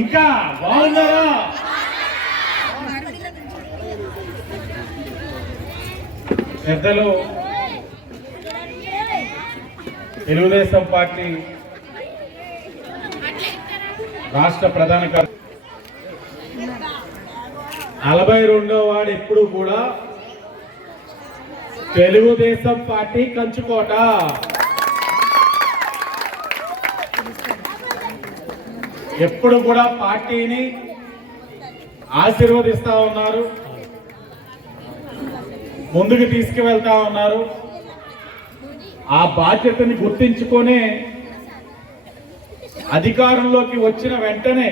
ఇంకా బాగున్నారా? పెద్దలు తెలుగుదేశం పార్టీ రాష్ట్ర ప్రధాన కార్యదర్శి 42వ వార్డు ఎప్పుడు కూడా తెలుగుదేశం పార్టీ కంచుకోట. ఎప్పుడు కూడా పార్టీని ఆశీర్వదిస్తా ఉన్నారు, ముందుకు తీసుకువెళ్తా ఉన్నారు. ఆ బాధ్యతని గుర్తించుకొని అధికారంలోకి వచ్చిన వెంటనే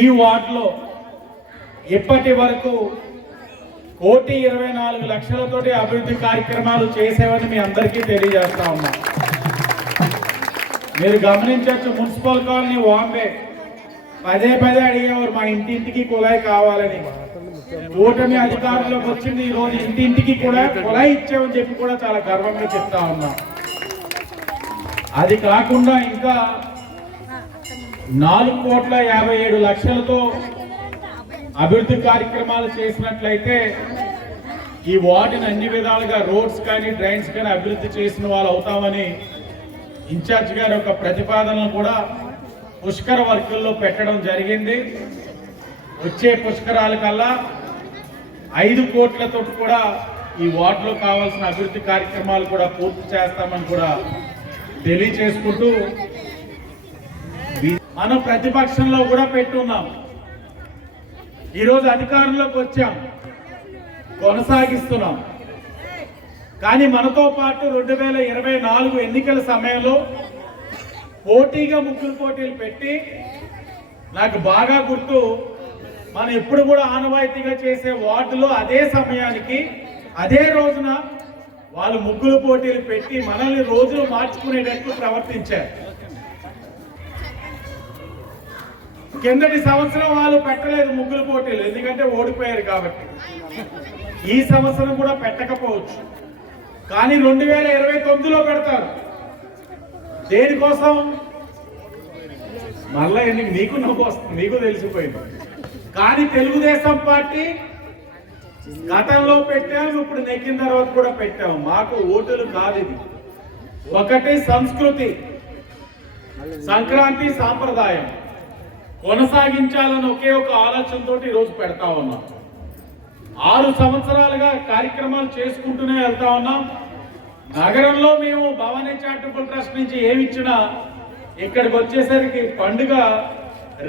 ఈ వార్డులో ఇప్పటి వరకు 1,24,00,000తోటి అభివృద్ధి కార్యక్రమాలు చేసేవని మీ అందరికీ తెలియజేస్తా ఉన్నా. మీరు గమనించవచ్చు, మున్సిపల్ కాలనీ వాంబే పదే అడిగేవారు మా ఇంటింటికి కుళాయి కావాలని. కూటమి అధికారంలోకి వచ్చింది, ఈ రోజు ఇంటింటికి కూడా కుళాయి ఇచ్చామని చెప్పి కూడా చాలా గర్వంగా చెప్తా ఉన్నాం. అది కాకుండా ఇంకా 4,57,00,000తో అభివృద్ధి కార్యక్రమాలు చేసినట్లయితే ఈ వార్డుని అన్ని విధాలుగా రోడ్స్ కానీ డ్రైన్స్ కానీ అభివృద్ధి చేసిన వాళ్ళు అవుతామని ఇన్ఛార్జ్ గారి యొక్క ప్రతిపాదనలు కూడా పుష్కర వర్కుల్లో పెట్టడం జరిగింది. వచ్చే పుష్కరాల కల్లా 5 కోట్లతో కూడా ఈ వార్డులో కావాల్సిన అభివృద్ధి కార్యక్రమాలు కూడా పూర్తి చేస్తామని కూడా తెలియచేసుకుంటూ, మనం ప్రతిపక్షంలో కూడా పెట్టున్నాం. ఈరోజు అధికారంలోకి వచ్చాం, కొనసాగిస్తున్నాం. కానీ మనతో పాటు 2024 ఎన్నికల సమయంలో పోటీగా ముగ్గురు పోటీలు పెట్టి, నాకు బాగా గుర్తు, మనం ఎప్పుడు కూడా ఆనవాయితీగా చేసే వార్డులో అదే సమయానికి అదే రోజున వాళ్ళు ముగ్గులు పోటీలు పెట్టి మనల్ని రోజులు మార్చుకునేటట్లు ప్రవర్తించారు. కిందటి సంవత్సరం వాళ్ళు పెట్టలేదు ముగ్గులు పోటీలు, ఎందుకంటే ఓడిపోయారు కాబట్టి. ఈ సంవత్సరం కూడా పెట్టకపోవచ్చు, కానీ 2029లో పెడతారు. దేనికోసం? మళ్ళా మీకు నవ్వు వస్తుంది, మీకు తెలిసిపోయింది. కానీ తెలుగుదేశం పార్టీ గతంలో పెట్టాము, ఇప్పుడు నెక్కిన తర్వాత కూడా పెట్టాము. మాకు ఓటులు కాదు, ఇది ఒకటి సంస్కృతి, సంక్రాంతి సాంప్రదాయం కొనసాగించాలని ఒకే ఒక ఆలోచనతో ఈరోజు పెడతా ఉన్నాం. 6 సంవత్సరాలుగా కార్యక్రమాలు చేసుకుంటూనే వెళ్తా ఉన్నాం. నగరంలో మేము భవానీ చారిటబుల్ ట్రస్ట్ నుంచి ఏమి ఇచ్చినా ఇక్కడికి వచ్చేసరికి పండుగ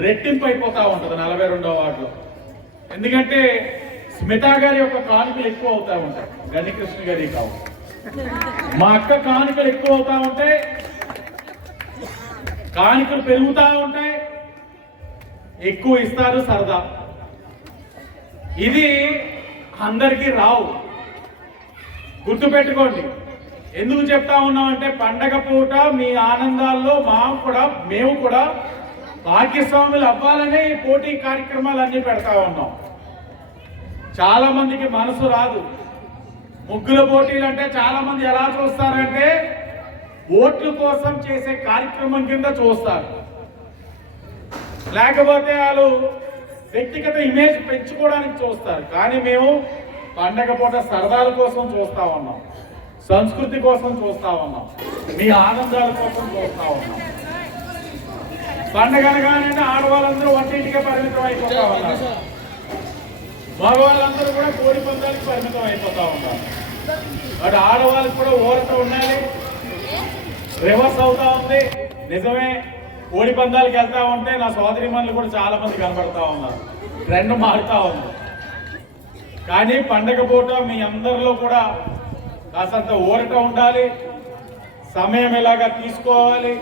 రెట్టింపు అయిపోతా ఉంటుంది 42వ వార్డులో. ఎందుకంటే స్మితా గారి యొక్క కానుకలు ఎక్కువ అవుతా ఉంటాయి, గణికృష్ణ గారి కావు. మా అక్క కానుకలు ఎక్కువ అవుతా ఉంటాయి, కానుకలు పెరుగుతూ ఉంటాయి, ఎక్కువ ఇస్తారు సరదా. ఇది అందరికీ రావు, గుర్తుపెట్టుకోండి. ఎందుకు చెప్తా ఉన్నామంటే పండగ పూట మీ ఆనందాల్లో మేము కూడా భాగ్యస్వాములు అవ్వాలనే పోటీ కార్యక్రమాలు అన్ని పెడతా ఉన్నాం. చాలా మందికి మనసు రాదు. ముగ్గుల పోటీలు అంటే చాలా మంది ఎలా చూస్తారంటే ఓట్ల కోసం చేసే కార్యక్రమం కింద చూస్తారు, లేకపోతే వాళ్ళు వ్యక్తిగత ఇమేజ్ పెంచుకోవడానికి చూస్తారు. కానీ మేము పండగ పూట సరదాల కోసం చూస్తా ఉన్నాం, సంస్కృతి కోసం చూస్తా ఉన్నాం, మీ ఆనందాల కోసం చూస్తా ఉన్నాం. పండగ అనగానే ఆడవాళ్ళందరూ వంటింటికే పరిమితం అయిపోతా ఉన్నారు, మగవాళ్ళందరూ కూడా కోడి పందాలకు పరిమితం అయిపోతా ఉన్నారు. బట్ ఆడవాళ్ళకి కూడా ఊరట ఉండాలి, రివర్స్ అవుతా ఉంది. నిజమే, కోడి పందాలకు వెళ్తా ఉంటే నా సోదరిమణులు కూడా చాలా మంది కనబడతా ఉన్నారు, ట్రెండ్ మారుతా ఉంది. కానీ పండగ పూట మీ అందరిలో కూడా కాసంత ఊరట ఉండాలి, సమయం ఎలాగా తీసుకోవాలి,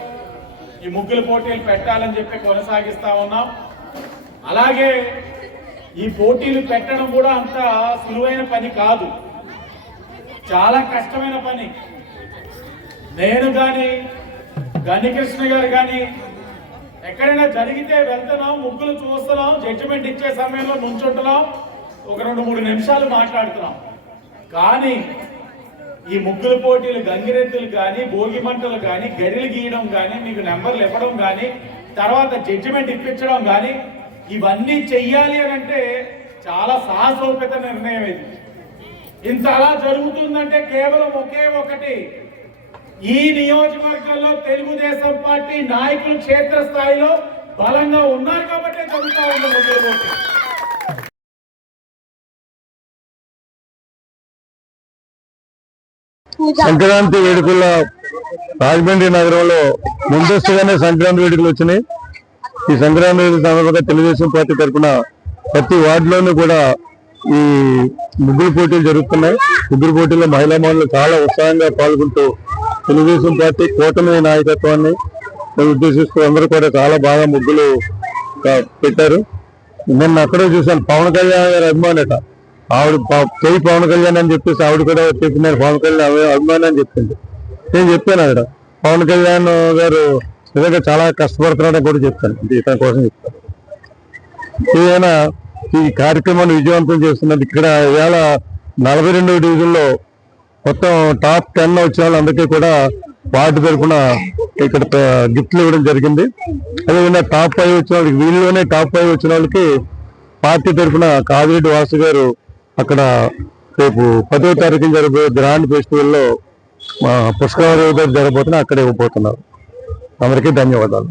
ఈ ముగ్గుల పోటీలు పెట్టాలని చెప్పి కొనసాగిస్తా ఉన్నాం. అలాగే ఈ పోటీలు పెట్టడం కూడా అంత సులువైన పని కాదు, చాలా కష్టమైన పని. నేను కానీ గణికృష్ణ గారు కానీ ఎక్కడైనా జరిగితే వెళ్తున్నాం, ముగ్గులు చూస్తున్నాం, జడ్జిమెంట్ ఇచ్చే సమయంలో నుంచుంటున్నాం, ఒక 2-3 నిమిషాలు మాట్లాడుతున్నాం. కానీ ఈ ముగ్గుల పోటీలు, గంగిరెద్దులు కానీ, భోగి మంటలు కానీ, గడిలు గీయడం కానీ, మీకు నెంబర్లు ఇవ్వడం కానీ తర్వాత జడ్జిమెంట్ ఇప్పించడం కానీ ఇవన్నీ చెయ్యాలి అని అంటే చాలా సాహసోపేత నిర్ణయం ఇది. ఇంత అలా జరుగుతుందంటే కేవలం ఒకే ఒకటి, ఈ నియోజకవర్గంలో తెలుగుదేశం పార్టీ నాయకులు క్షేత్రస్థాయిలో బలంగా ఉన్నారు కాబట్టి జరుగుతూ ఉంది. సంక్రాంతి వేడుకల రాజమండ్రి నగరంలో ముందస్తుగానే సంక్రాంతి వేడుకలు వచ్చినాయి. ఈ సంక్రాంతి వేడుకల సందర్భంగా తెలుగుదేశం పార్టీ తరఫున ప్రతి వార్డులోనూ కూడా ఈ ముగ్గురు పోటీలు జరుగుతున్నాయి. ముగ్గురు పోటీల్లో మహిళా మహిళలు చాలా ఉత్సాహంగా పాల్గొంటూ తెలుగుదేశం పార్టీ కూటమి నాయకత్వాన్ని ఉద్దేశిస్తూ అందరూ కూడా చాలా బాగా ముగ్గులు పెట్టారు. నిన్న అక్కడే చూశాను, పవన్ కళ్యాణ్ గారి అభిమానట ఆవిడ చేయి పవన్ కళ్యాణ్ అని చెప్పేసి ఆవిడ కూడా చెప్పినారు పవన్ కళ్యాణ్ అభిమానం అని చెప్పింది. నేను చెప్పాను అక్కడ పవన్ కళ్యాణ్ గారు నిజంగా చాలా కష్టపడుతున్నాడని కూడా చెప్తాను, ఇతని కోసం చెప్తాను. ఏదైనా ఈ కార్యక్రమాన్ని విజయవంతం చేస్తున్నది. ఇక్కడ ఇవాళ 42 డివిజన్లో మొత్తం టాప్ 10 వచ్చిన వాళ్ళందరికీ కూడా వార్డు తరఫున ఇక్కడ గిఫ్ట్లు ఇవ్వడం జరిగింది. అదేవిధంగా టాప్ 5 వచ్చిన వాళ్ళకి, వీళ్ళలోనే టాప్ 5 వచ్చిన వాళ్ళకి పార్టీ తరఫున కాదిరెడ్డి వాసు గారు అక్కడ రేపు 10వ తారీఖున జరగబోయే గ్రాండ్ ఫెస్టివల్లో పుష్కరాలు జరగబోతున్నా అక్కడ ఇవ్వబోతున్నారు. అందరికీ ధన్యవాదాలు.